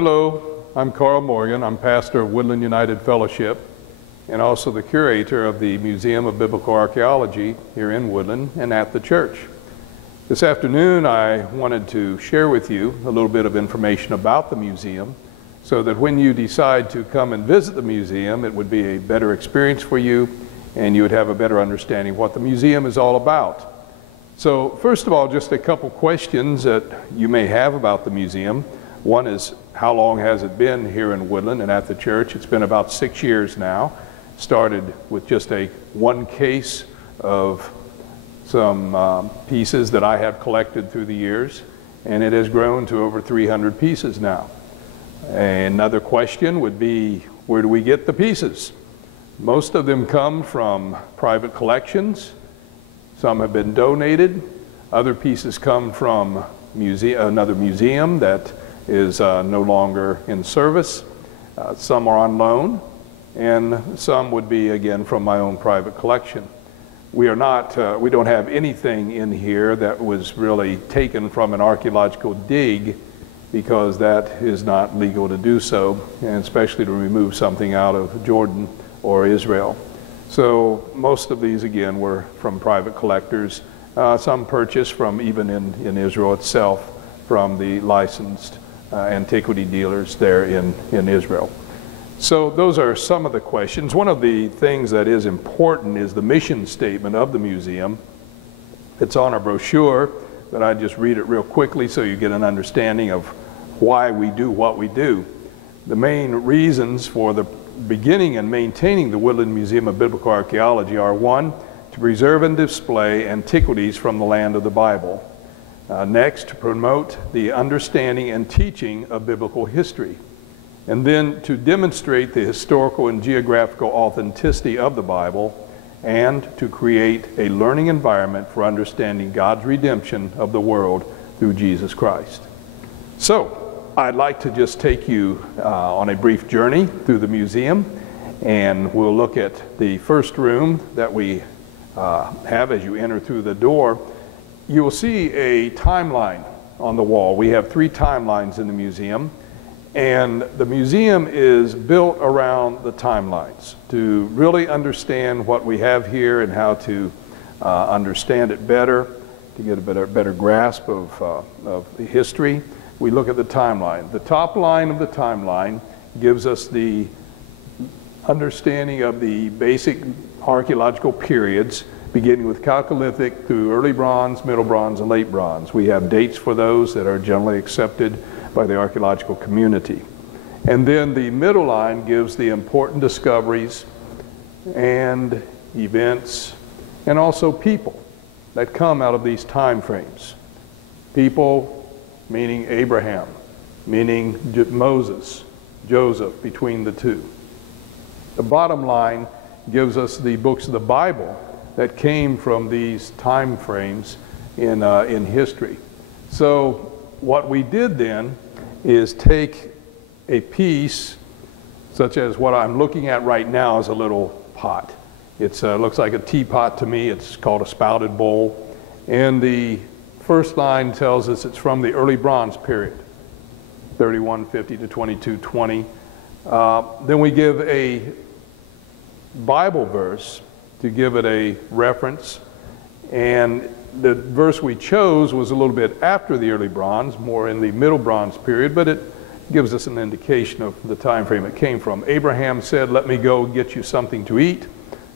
Hello, I'm Carl Morgan. I'm pastor of Woodland United Fellowship and also the curator of the Museum of Biblical Archaeology here in Woodland and at the church. This afternoon I wanted to share with you a little bit of information about the museum so that when you decide to come and visit the museum, it would be a better experience for you and you would have a better understanding of what the museum is all about. So first of all, just a couple questions that you may have about the museum. One is, how long has it been here in Woodland and at the church? It's been about 6 years now. Started with just one case of some pieces that I have collected through the years, and it has grown to over 300 pieces now. Another question would be, where do we get the pieces? Most of them come from private collections. Some have been donated. Other pieces come from another museum that is no longer in service. Some are on loan, and some would be again from my own private collection. We don't have anything in here that was really taken from an archaeological dig, because that is not legal to do so, and especially to remove something out of Jordan or Israel. So most of these again were from private collectors, some purchased from even in Israel itself from the licensed antiquity dealers there in Israel. So those are some of the questions. One of the things that is important is the mission statement of the museum. It's on a brochure, but I just read it real quickly so you get an understanding of why we do what we do. The main reasons for the beginning and maintaining the Woodland Museum of Biblical Archaeology are: one, to preserve and display antiquities from the land of the Bible. Next, to promote the understanding and teaching of biblical history. And then to demonstrate the historical and geographical authenticity of the Bible, and to create a learning environment for understanding God's redemption of the world through Jesus Christ. So, I'd like to just take you on a brief journey through the museum, and we'll look at the first room that we have as you enter through the door. You will see a timeline on the wall. We have 3 timelines in the museum, and the museum is built around the timelines to really understand what we have here and how to understand it better, to get a better grasp of the history. We look at the timeline. The top line of the timeline gives us the understanding of the basic archaeological periods, beginning with Chalcolithic through early bronze, middle bronze, and late bronze. We have dates for those that are generally accepted by the archaeological community. And then the middle line gives the important discoveries and events and also people that come out of these time frames. People meaning Abraham, meaning Moses, Joseph, between the two. The bottom line gives us the books of the Bible that came from these time frames in history. So what we did then is take a piece such as what I'm looking at right now is a little pot. It looks like a teapot to me. It's called a spouted bowl. And the first line tells us it's from the early bronze period, 3150 to 2220. Then we give a Bible verse to give it a reference, and the verse we chose was a little bit after the early bronze, more in the middle bronze period, but it gives us an indication of the time frame it came from. Abraham said, "Let me go get you something to eat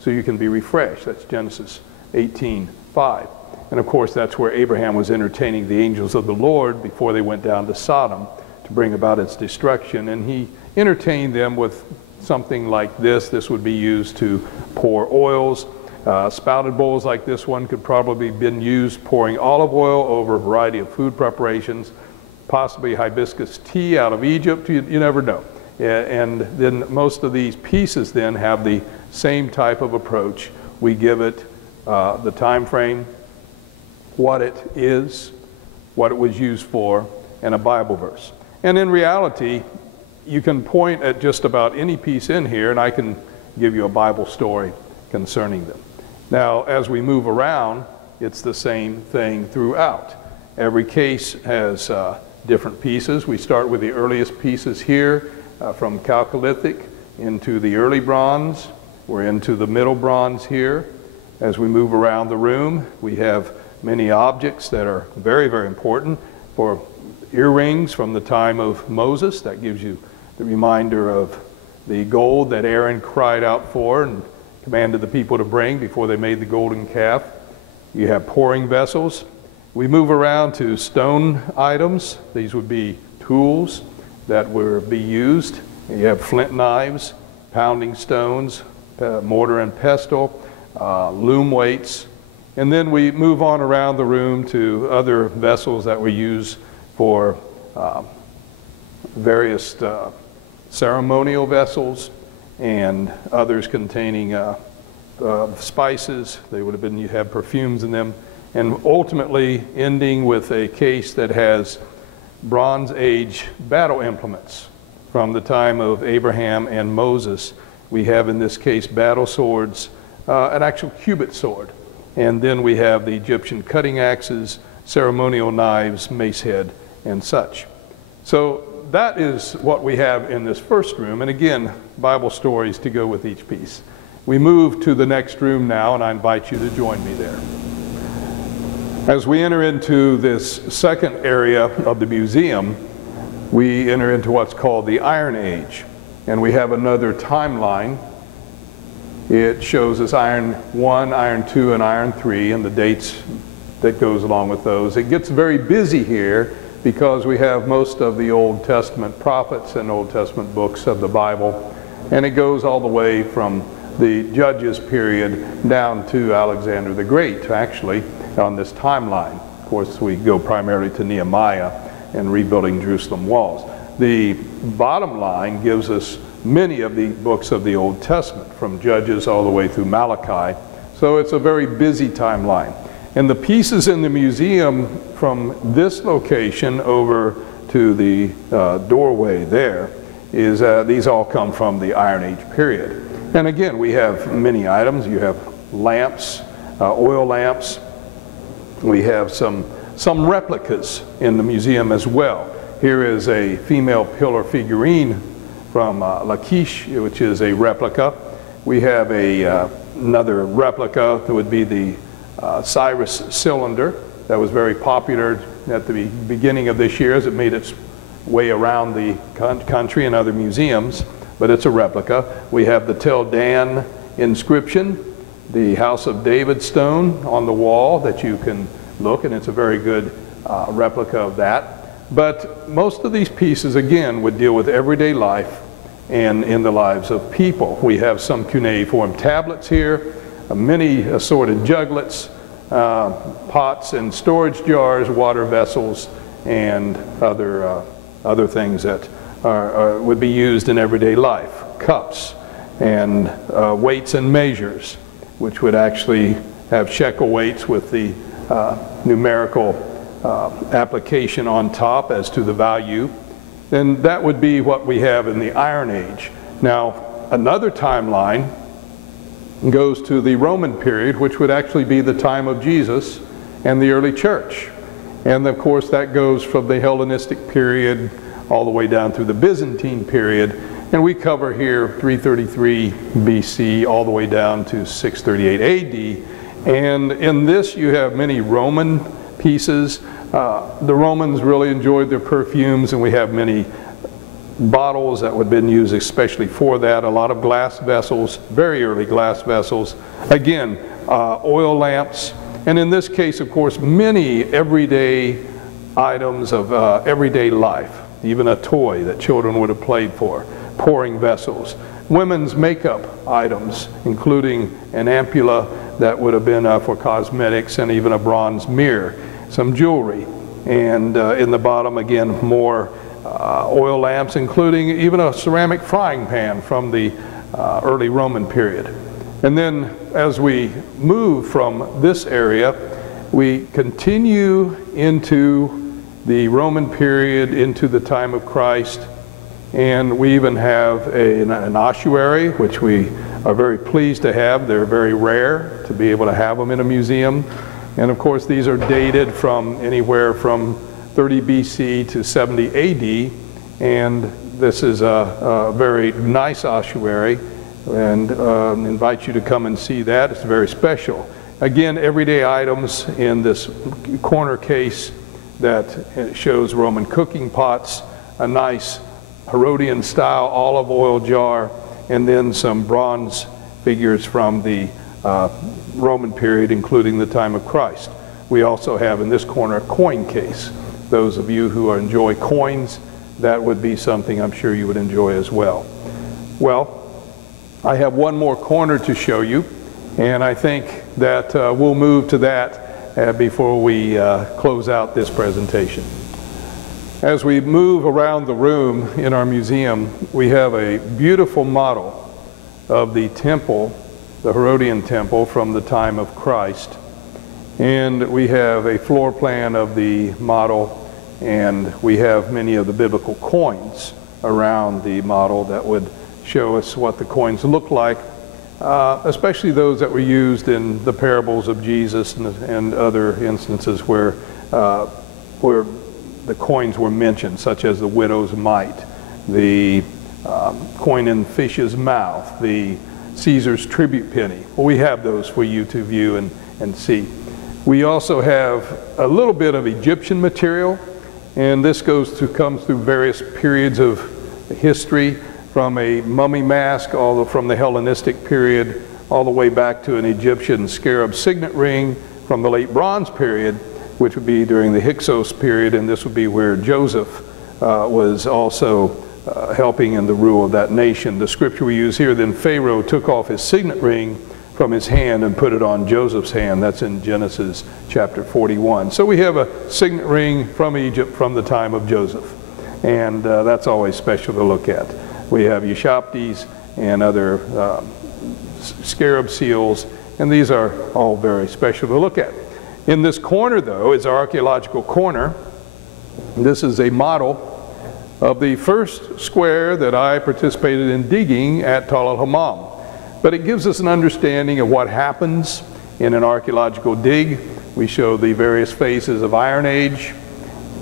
so you can be refreshed." That's Genesis 18:5. And of course that's where Abraham was entertaining the angels of the Lord before they went down to Sodom to bring about its destruction, and he entertained them with something like this. This would be used to pour oils. Spouted bowls like this one could probably have been used pouring olive oil over a variety of food preparations, possibly hibiscus tea out of Egypt. You never know. And then most of these pieces then have the same type of approach. We give it the time frame, what it is, what it was used for, and a Bible verse. And in reality, you can point at just about any piece in here and I can give you a Bible story concerning them. Now, as we move around, it's the same thing throughout. Every case has different pieces. We start with the earliest pieces here from Chalcolithic into the early bronze. We're into the middle bronze here. As we move around the room, we have many objects that are very, very important. For earrings from the time of Moses, that gives you the reminder of the gold that Aaron cried out for and commanded the people to bring before they made the golden calf. You have pouring vessels. We move around to stone items. These would be tools that would be used. You have flint knives, pounding stones, mortar and pestle, loom weights. And then we move on around the room to other vessels that we use for various ceremonial vessels and others containing spices. They would have been, you have perfumes in them. And ultimately ending with a case that has Bronze Age battle implements from the time of Abraham and Moses. We have in this case battle swords, an actual cubit sword. And then we have the Egyptian cutting axes, ceremonial knives, mace head, and such. So that is what we have in this first room. And again, Bible stories to go with each piece. We move to the next room now, and I invite you to join me there. As we enter into this second area of the museum, we enter into what's called the Iron Age. And we have another timeline. It shows us Iron 1, Iron 2, and Iron 3, and the dates that goes along with those. It gets very busy here because we have most of the Old Testament prophets and Old Testament books of the Bible. And it goes all the way from the Judges period down to Alexander the Great, actually, on this timeline. Of course, we go primarily to Nehemiah and rebuilding Jerusalem walls. The bottom line gives us many of the books of the Old Testament, from Judges all the way through Malachi. So it's a very busy timeline. And the pieces in the museum from this location over to the doorway there is these all come from the Iron Age period. And again, we have many items. You have lamps, oil lamps. We have some replicas in the museum as well. Here is a female pillar figurine from Lachish, which is a replica. We have another replica that would be the Cyrus cylinder that was very popular at the beginning of this year as it made its way around the country and other museums, but it's a replica. We have the Tel Dan inscription, the House of David stone on the wall that you can look, and it's a very good replica of that. But most of these pieces, again, would deal with everyday life and in the lives of people. We have some cuneiform tablets here, many assorted juglets, pots and storage jars, water vessels, and other things that would be used in everyday life. Cups and weights and measures, which would actually have shekel weights with the numerical application on top as to the value. Then that would be what we have in the Iron Age. Now, another timeline goes to the Roman period, which would actually be the time of Jesus and the early church. And of course, that goes from the Hellenistic period all the way down through the Byzantine period. And we cover here 333 BC all the way down to 638 AD. And in this, you have many Roman pieces. The Romans really enjoyed their perfumes, and we have many bottles that would have been used especially for that. A lot of glass vessels, very early glass vessels. Again, oil lamps. And in this case, of course, many everyday items of everyday life. Even a toy that children would have played for. Pouring vessels. Women's makeup items, including an ampulla that would have been for cosmetics, and even a bronze mirror. Some jewelry, and in the bottom again more oil lamps, including even a ceramic frying pan from the early Roman period. And then as we move from this area, we continue into the Roman period, into the time of Christ, and we even have an ossuary, which we are very pleased to have. They're very rare to be able to have them in a museum. And of course, these are dated from anywhere from 30 BC to 70 AD, and this is a very nice ossuary, and invite you to come and see that. It's very special. Again, everyday items in this corner case that shows Roman cooking pots, a nice Herodian style olive oil jar, and then some bronze figures from the Roman period, including the time of Christ. We also have in this corner a coin case. Those of you who enjoy coins, that would be something I'm sure you would enjoy as well. Well, I have one more corner to show you, and I think that we'll move to that before we close out this presentation. As we move around the room in our museum, we have a beautiful model of the temple, the Herodian temple from the time of Christ. And we have a floor plan of the model, and we have many of the biblical coins around the model that would show us what the coins look like, especially those that were used in the parables of Jesus and other instances where the coins were mentioned, such as the widow's mite, the coin in fish's mouth, the Caesar's tribute penny. Well, we have those for you to view and see. We also have a little bit of Egyptian material, and this comes through various periods of history, from a mummy mask, from the Hellenistic period, all the way back to an Egyptian scarab signet ring from the late Bronze period, which would be during the Hyksos period, and this would be where Joseph was also helping in the rule of that nation. The scripture we use here, then Pharaoh took off his signet ring from his hand and put it on Joseph's hand. That's in Genesis chapter 41. So we have a signet ring from Egypt from the time of Joseph, and that's always special to look at. We have Eushaptes and other scarab seals, and these are all very special to look at. In this corner, though, is our archaeological corner. This is a model of the first square that I participated in digging at Tal al-Hammam. But it gives us an understanding of what happens in an archaeological dig. We show the various phases of Iron Age,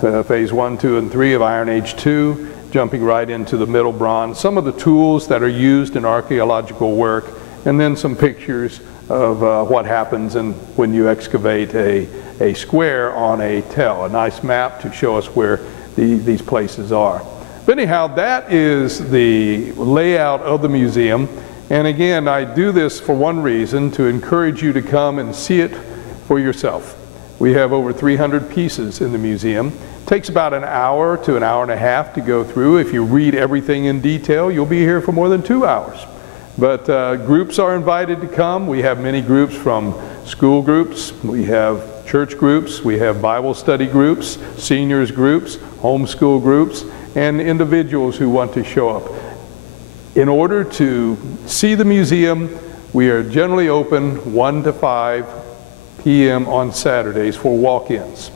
phase 1, 2, and 3 of Iron Age 2, jumping right into the Middle Bronze, some of the tools that are used in archaeological work, and then some pictures of what happens when you excavate a square on a tell, a nice map to show us where these places are. But anyhow, that is the layout of the museum. And again, I do this for one reason, to encourage you to come and see it for yourself. We have over 300 pieces in the museum. It takes about an hour to an hour and a half to go through. If you read everything in detail, you'll be here for more than 2 hours. But groups are invited to come. We have many groups, from school groups, we have church groups, we have Bible study groups, seniors groups, homeschool groups, and individuals who want to show up. In order to see the museum, we are generally open 1 to 5 p.m. on Saturdays for walk-ins.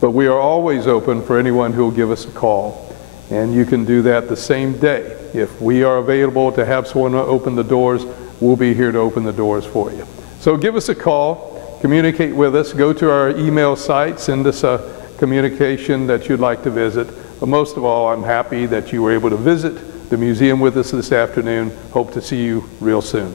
But we are always open for anyone who will give us a call, and you can do that the same day. If we are available to have someone open the doors, we'll be here to open the doors for you. So give us a call, communicate with us, go to our email site, send us a communication that you'd like to visit. But most of all, I'm happy that you were able to visit the museum with us this afternoon. Hope to see you real soon.